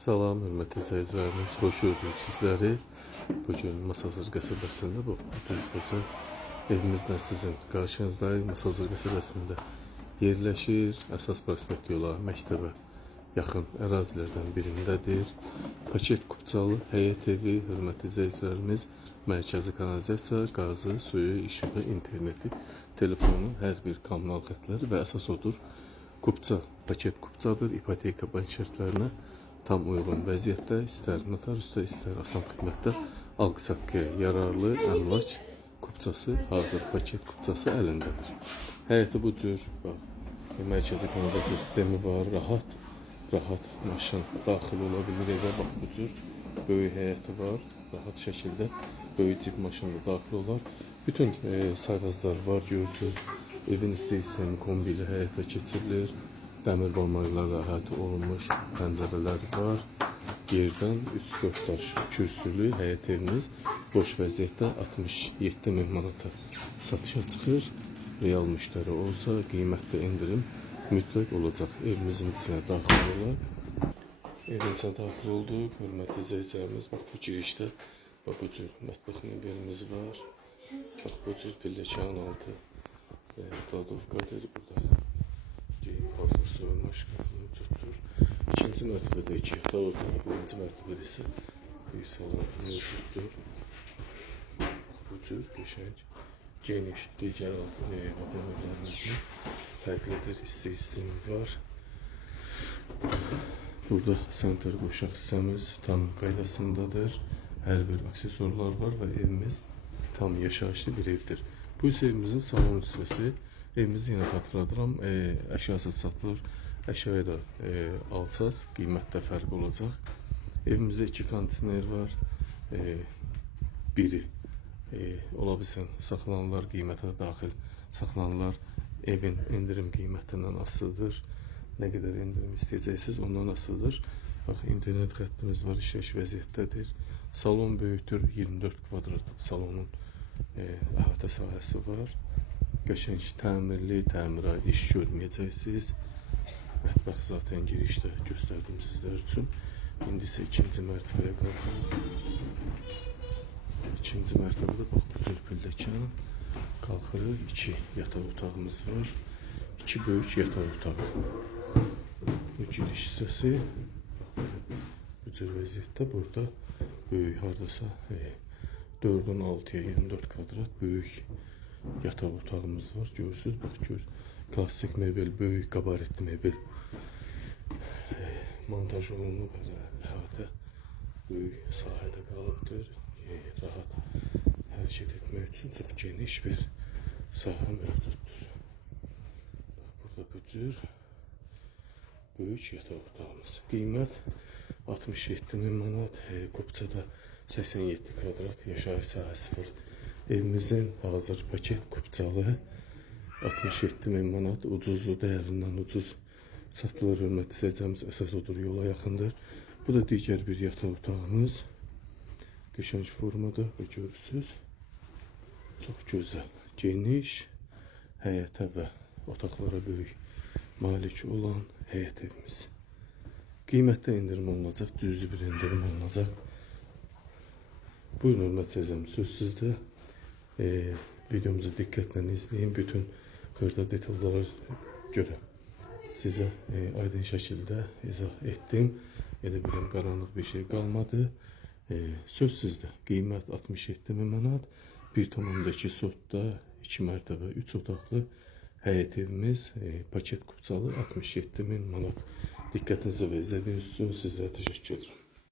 Salam, hörmətli izləyicilərimiz, xoş gördük sizləri. Bugün Masazır qəsəbəsində bu gözəl evimizlə sizin qarşınızdayıq. Masazır qəsəbəsində yerləşir. Əsas prospekt yola, məktəbə yaxın ərazilərdən birindədir. Paket kupçalı həyət evi, hörmətli izləyicilərimiz, mərkəzi kanalizasiya, qazı, suyu, işığı, interneti, telefonun hər bir kommunal xətləri və əsas odur. Kupça, paket kupçadır, ipoteka bank şərtlərinə tam uyğun vəziyyətdə, istər notar üstə, istər asan xidmətdə alqı-satqıya yararlı əmlak kupçası, hazır paket kupçası əlindədir. Həyəti bu cür, bax, mərkəzi kanalizasiya sistemi var, rahat maşın daxil ola bilir evə, bax, bu cür böyük həyəti var, rahat şəkildə böyük cip maşınla daxil olar. Bütün sayğaclar var, görürsünüz, evin istəyirsən kombili həyətə keçirilir. Dəmir barmaqlarla əhatə olunmuş pəncərələr var. Yerdən 3-4 daş kürsülü həyət evimiz boş vəziyyətdə 67.000 manata satışa çıxır. Real müştəri olsa qiymətdə endirim mütləq olacaq. Evimizin içinə daxil olaq. Evin içinə daxil olduq. Hörmətli izləyicilərimiz, bax bu girişdə bax bu cür mətbəx mebelimiz var. Bax bu cür pilləkanın altı kladovkadır burada. Paltar soyunma şkafı mövcuddur. İkinci mərtəbədə 2 yataq otağı, birinci mərtəbədə isə bir salon mövcuddur. Bu cür qəşəng, geniş, digər evlərimizdə fərqlidir, isti sistemi var. Burada sanitar qoşaq hissəmiz tam qaydasındadır. Hər bir aksesuarlar var və evimiz tam yaşayışlı bir evdir. Bu isə evimizin salon hissəsi. Evimizi yine xatırladıram, əşyasız satılır, əşyaya da alsaz, qiymətdə fərq olacaq. Evimizdə 2 kondisyoner var, biri ola bilsin saxlanılar, qiymətə daxil saxlanılar, evin endirim qiymətindən asılıdır. Nə qədər endirim istəyəcəksiniz, ondan asılıdır. Bax, internet xəttimiz var, işləyiş vəziyyətdədir. Salon böyükdür, 24 kvadrat salonun əhatə sahəsi var. Qəşəng, təmirli, təmirat, iş görməyəcəksiniz. Mətbəx zaten girişdə göstərdim sizlər üçün. İndi isə ikinci mərtəbəyə qalxırıq. İkinci mərtəbədə bax bu cür pilləkan qalxırıq. 2 yataq otağımız var. 2 böyük yataq otağı. Bu giriş hissəsi bu cür vəziyyətdə. Burada böyük, hardasa 4-ün 6-ya 24 kvadrat böyük yataq otağımız var. Görürsünüz, bax gör. Klasik mebel, böyük qabaretli mebel. Montaj olunub, əhatə böyük sahədə qalıbdır. Rahat hərəkət etmək üçün çox geniş bir sahə mövcuddur. Bax, burada bu cür böyük yataq otağımız. Qiymət 67.000 manat, kupçada 87 kvadrat yaşayış sahəsi var. Evimizin hazır paket kupçalı 67.000 manat, ucuzlu, dəyərindən ucuz satılır. Hörmətli izləyicilərimiz, əsas odur, yola yaxındır. Bu da digər bir yataq otağımız. Qəşəng formada görürsünüz. Çox gözəl, geniş həyətə və otaqlara böyük malik olan həyət evimiz. Qiymətdə endirim olunacaq, cüzi bir endirim olunacaq. Buyurun hörmətli izləyicilərimiz, söz sizdə. Videomuzu diqqətlə izləyin. Bütün xırda detallara görə sizə aydın şəkildə izah etdim. Elə bilin qaranlıq bir şey qalmadı. Söz sizdə. Qiymət 67.000 manat. 1,2 sotda 2 mərtəbə 3 otaqlı həyət evimiz, paket kupçalı 67.000 manat. Diqqətinizə və izlədiyiniz üçün sizlərə təşəkkür edirəm.